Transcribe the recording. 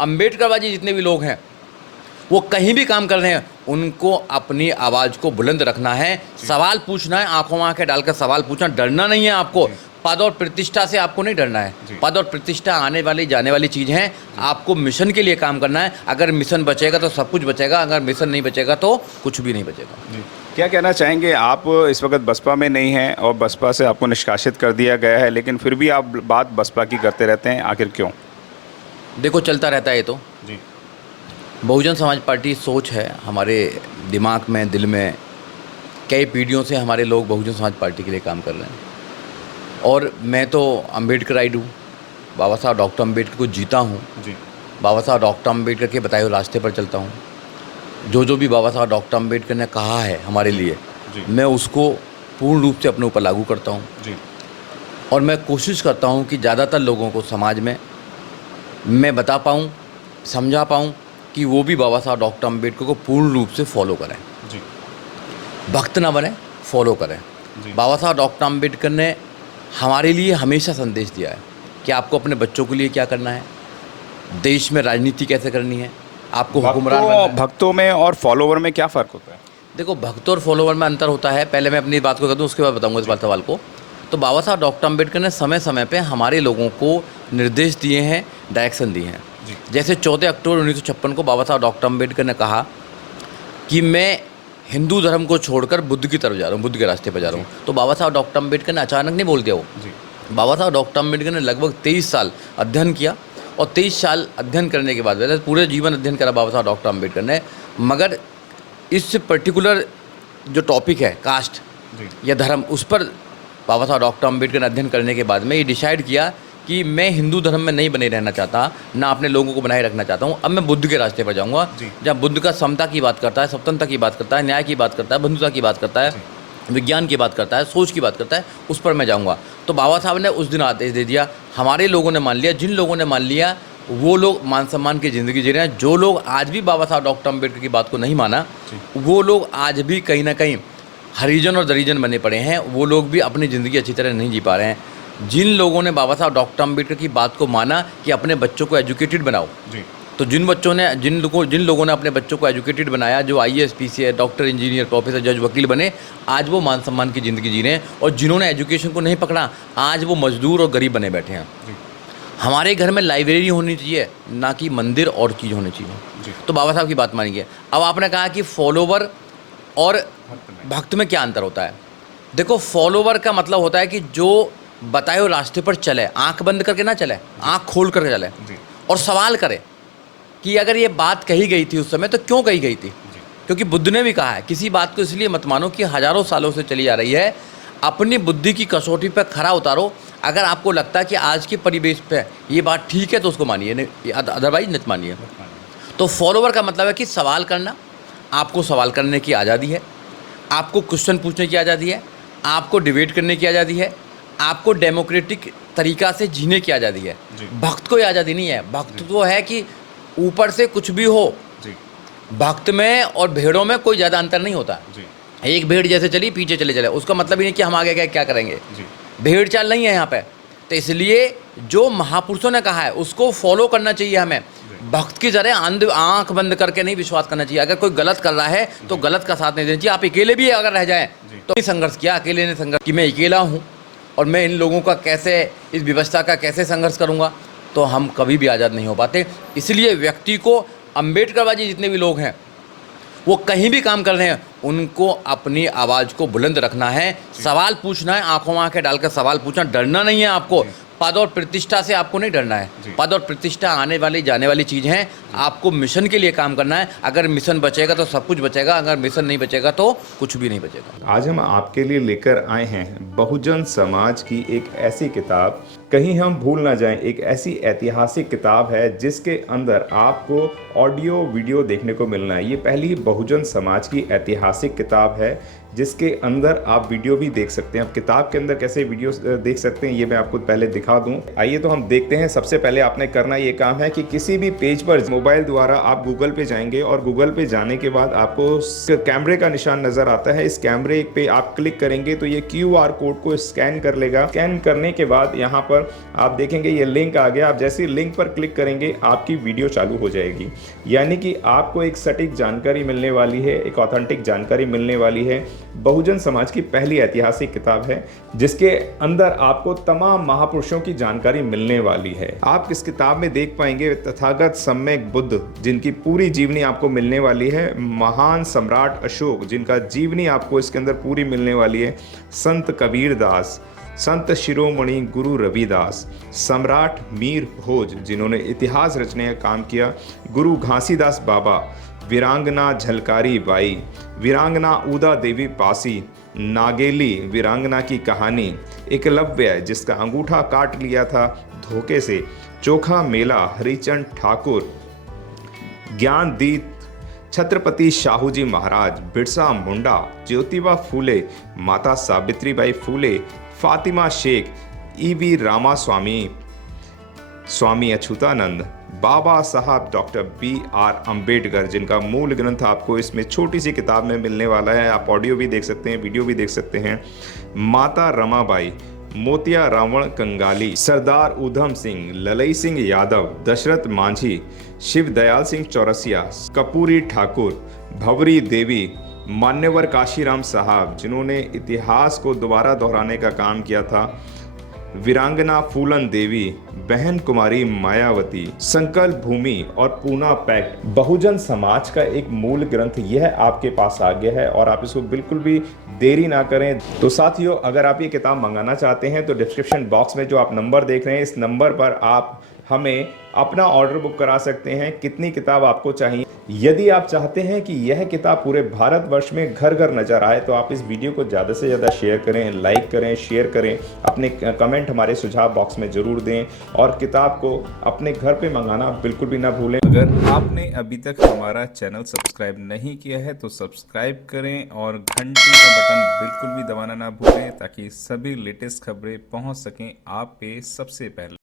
अम्बेडकरवादी जितने भी लोग हैं वो कहीं भी काम कर रहे हैं, उनको अपनी आवाज़ को बुलंद रखना है, सवाल पूछना है, आंखों में आंखें डालकर सवाल पूछना, डरना नहीं है आपको। पद और प्रतिष्ठा से आपको नहीं डरना है। पद और प्रतिष्ठा आने वाली जाने वाली चीज़ है। आपको मिशन के लिए काम करना है। अगर मिशन बचेगा तो सब कुछ बचेगा, अगर मिशन नहीं बचेगा तो कुछ भी नहीं बचेगा। क्या कहना चाहेंगे आप? इस वक्त बसपा में नहीं हैं और बसपा से आपको निष्कासित कर दिया गया है, लेकिन फिर भी आप बात बसपा की करते रहते हैं, आखिर क्यों? देखो, चलता रहता है ये तो। जी बहुजन समाज पार्टी सोच है हमारे दिमाग में, दिल में। कई पीढ़ियों से हमारे लोग बहुजन समाज पार्टी के लिए काम कर रहे हैं और मैं तो अम्बेडकराइड हूँ। बाबा साहब डॉक्टर अम्बेडकर को जीता हूँ। जी बाबा साहब डॉक्टर अम्बेडकर के बताए हुए रास्ते पर चलता हूँ। जो भी बाबा साहब डॉक्टर अम्बेडकर ने कहा है हमारे लिए, मैं उसको पूर्ण रूप से अपने ऊपर लागू करता हूँ। जी और मैं कोशिश करता हूँ कि ज़्यादातर लोगों को समाज में मैं बता पाऊँ, समझा पाऊँ कि वो भी बाबा साहब डॉक्टर अम्बेडकर को पूर्ण रूप से फॉलो करें। जी भक्त ना बने, फॉलो करें। बाबा साहब डॉक्टर अम्बेडकर ने हमारे लिए हमेशा संदेश दिया है कि आपको अपने बच्चों के लिए क्या करना है, देश में राजनीति कैसे करनी है, आपको हुक्मरान बनना है। भक्तों में और फॉलोवर में क्या फ़र्क होता है? देखो, भक्त और फॉलोवर में अंतर होता है। पहले मैं अपनी बात को कर दूँ, उसके बाद बताऊंगा इस बात सवाल को। तो बाबा साहब डॉक्टर अम्बेडकर ने समय समय पे हमारे लोगों को निर्देश दिए हैं, डायरेक्शन दिए हैं। जैसे 14 अक्टूबर 1956 को बाबा साहब डॉक्टर अम्बेडकर ने कहा कि मैं हिंदू धर्म को छोड़कर बुद्ध की तरफ जा रहा हूँ, बुद्ध के रास्ते पर जा रहा हूँ। तो बाबा साहब डॉक्टर अम्बेडकर ने अचानक नहीं बोल दिया वो। बाबा साहब डॉक्टर अम्बेडकर ने लगभग 23 साल अध्ययन किया और 23 साल अध्ययन करने के बाद, वैसे पूरे जीवन अध्ययन करा बाबा साहब डॉक्टर अम्बेडकर ने, मगर इस पर्टिकुलर जो टॉपिक है कास्ट या धर्म, उस पर बाबा साहब डॉक्टर अम्बेडकर ने अध्ययन करने के बाद में ये डिसाइड किया कि मैं हिंदू धर्म में नहीं बने रहना चाहता, ना अपने लोगों को बनाए रखना चाहता हूँ। अब मैं बुद्ध के रास्ते पर जाऊँगा, जहाँ बुद्ध का समता की बात करता है, स्वतंत्रता की बात करता है, न्याय की बात करता है, बंधुता की बात करता है, विज्ञान की बात करता है, सोच की बात करता है, उस पर मैं जाऊँगा। तो बाबा साहब ने उस दिन आदेश दे दिया। हमारे लोगों ने मान लिया। जिन लोगों ने मान लिया वो लोग मान सम्मान की ज़िंदगी जी रहे हैं। जो लोग आज भी बाबा साहब डॉक्टर अम्बेडकर की बात को नहीं माना, वो लोग आज भी कहीं ना कहीं हरिजन और दरिजन बने पड़े हैं। वो लोग भी अपनी ज़िंदगी अच्छी तरह नहीं जी पा रहे हैं। जिन लोगों ने बाबा साहब डॉक्टर अम्बेडकर की बात को माना कि अपने बच्चों को एजुकेटेड बनाओ, तो जिन लोगों ने अपने बच्चों को एजुकेटेड बनाया, जो IAS PCS doctor, engineer, professor, जज, वकील बने, आज वो मान सम्मान की ज़िंदगी जी रहे हैं। और जिन्होंने एजुकेशन को नहीं पकड़ा, आज वो मजदूर और गरीब बने बैठे हैं। हमारे घर में लाइब्रेरी होनी चाहिए, ना कि मंदिर और चीज़ होनी चाहिए। तो बाबा साहब की बात मानिए। अब आपने कहा कि फॉलोवर और भक्त में क्या अंतर होता है। देखो, फॉलोवर का मतलब होता है कि जो बताए हुए रास्ते पर चले, आंख बंद करके ना चले, आंख खोल करके चले और सवाल करे कि अगर ये बात कही गई थी उस समय तो क्यों कही गई थी। क्योंकि बुद्ध ने भी कहा है, किसी बात को इसलिए मत मानो कि हजारों सालों से चली आ रही है, अपनी बुद्धि की कसौटी पर खरा उतारो। अगर आपको लगता है कि आज के परिवेश पे ये बात ठीक है तो उसको मानिए, अदरवाइज मत मानिए। तो फॉलोवर का मतलब है कि सवाल करना, आपको सवाल करने की आज़ादी है, आपको क्वेश्चन पूछने की आज़ादी है, आपको डिबेट करने की आज़ादी है, आपको डेमोक्रेटिक तरीक़ा से जीने की आज़ादी है। भक्त को ये आज़ादी नहीं है। भक्त तो है कि ऊपर से कुछ भी हो, भक्त में और भेड़ों में कोई ज़्यादा अंतर नहीं होता। एक भेड़ जैसे चली पीछे चले चले, उसका मतलब ही नहीं कि हम आगे गए क्या करेंगे। भेड़ चाल नहीं है यहाँ पे। तो इसलिए जो महापुरुषों ने कहा है उसको फॉलो करना चाहिए हमें। भक्त की तरह आंख बंद करके नहीं विश्वास करना चाहिए। अगर कोई गलत कर रहा है तो गलत का साथ नहीं देना चाहिए। आप अकेले भी अगर रह जाएं तो संघर्ष किया, अकेले ने संघर्ष कि मैं अकेला हूँ और मैं इन लोगों का कैसे, इस व्यवस्था का कैसे संघर्ष करूँगा, तो हम कभी भी आज़ाद नहीं हो पाते। इसलिए व्यक्ति को, अम्बेडकरवादी जितने भी लोग हैं वो कहीं भी काम कर रहे हैं, उनको अपनी आवाज़ को बुलंद रखना है, सवाल पूछना है, आंखों में आंखें डालकर सवाल पूछना, डरना नहीं है आपको। पद और प्रतिष्ठा से आपको नहीं डरना है। पद और प्रतिष्ठा आने वाली जाने वाली चीज़ है। आपको मिशन के लिए काम करना है। अगर मिशन बचेगा तो सब कुछ बचेगा, अगर मिशन नहीं बचेगा तो कुछ भी नहीं बचेगा। आज हम आपके लिए लेकर आए हैं बहुजन समाज की एक ऐसी किताब, कहीं हम भूल ना जाएं, एक ऐसी ऐतिहासिक किताब है जिसके अंदर आपको ऑडियो वीडियो देखने को मिलना है। ये पहली बहुजन समाज की ऐतिहासिक किताब है जिसके अंदर आप वीडियो भी देख सकते हैं। अब किताब के अंदर कैसे वीडियो देख सकते हैं ये मैं आपको पहले दिखा दूं। आइए तो हम देखते हैं। सबसे पहले आपने करना ये काम है कि किसी भी पेज पर मोबाइल द्वारा आप गूगल पे जाएंगे और गूगल पे जाने के बाद आपको कैमरे का निशान नज़र आता है। इस कैमरे पे आप क्लिक करेंगे तो ये QR कोड को स्कैन कर लेगा। स्कैन करने के बाद यहाँ पर आप देखेंगे ये लिंक आ गया। आप जैसे ही लिंक पर क्लिक करेंगे आपकी वीडियो चालू हो जाएगी, यानी कि आपको एक सटीक जानकारी मिलने वाली है, एक ऑथेंटिक जानकारी मिलने वाली है। बहुजन समाज की पहली ऐतिहासिक किताब है जिसके अंदर आपको तमाम महापुरुषों की जानकारी मिलने वाली है। आप इस किताब में देख पाएंगे तथागत सम्यक बुद्ध जिनकी पूरी जीवनी आपको मिलने वाली है, महान सम्राट अशोक जिनका जीवनी आपको इसके अंदर पूरी मिलने वाली है, संत कबीर दास, संत शिरोमणि गुरु रविदास, सम्राट मीर भोज जिन्होंने इतिहास रचने का काम किया, गुरु घासीदास बाबा, वीरांगना झलकारी बाई, वीरांगना उदा देवी पासी, नागेली वीरांगना की कहानी, एकलव्य जिसका अंगूठा काट लिया था धोखे से, चोखा मेला हरिचंद ठाकुर, ज्ञानदीप छत्रपति शाहूजी महाराज, बिरसा मुंडा, ज्योतिबा फूले, माता सावित्रीबाई फूले, फातिमा शेख, ईवी रामास्वामी, स्वामी अच्युतानंद, बाबा साहब डॉक्टर BR अम्बेडकर जिनका मूल ग्रंथ आपको इसमें छोटी सी किताब में मिलने वाला है। आप ऑडियो भी देख सकते हैं, वीडियो भी देख सकते हैं। माता रमाबाई, मोतिया रावण कंगाली, सरदार उधम सिंह, ललई सिंह यादव, दशरथ मांझी, शिव दयाल सिंह चौरसिया, कपूरी ठाकुर, भवरी देवी, मान्यवर काशीराम साहब जिन्होंने इतिहास को दोबारा दोहराने का काम किया था, वीरांगना फूलन देवी, बहन कुमारी मायावती, संकल्प भूमि और पूना पैक्ट। बहुजन समाज का एक मूल ग्रंथ यह आपके पास आ गया है और आप इसको बिल्कुल भी देरी ना करें। तो साथियों, अगर आप ये किताब मंगाना चाहते हैं तो डिस्क्रिप्शन बॉक्स में जो आप नंबर देख रहे हैं इस नंबर पर आप हमें अपना ऑर्डर बुक करा सकते हैं। कितनी किताब आपको चाहिए? यदि आप चाहते हैं कि यह किताब पूरे भारतवर्ष में घर घर नजर आए तो आप इस वीडियो को ज़्यादा से ज़्यादा शेयर करें, लाइक करें, शेयर करें, अपने कमेंट हमारे सुझाव बॉक्स में ज़रूर दें और किताब को अपने घर पे मंगाना बिल्कुल भी ना भूलें। अगर आपने अभी तक हमारा चैनल सब्सक्राइब नहीं किया है तो सब्सक्राइब करें और घंटी का बटन बिल्कुल भी दबाना ना भूलें ताकि सभी लेटेस्ट खबरें पहुंच सकें आप पे सबसे पहले।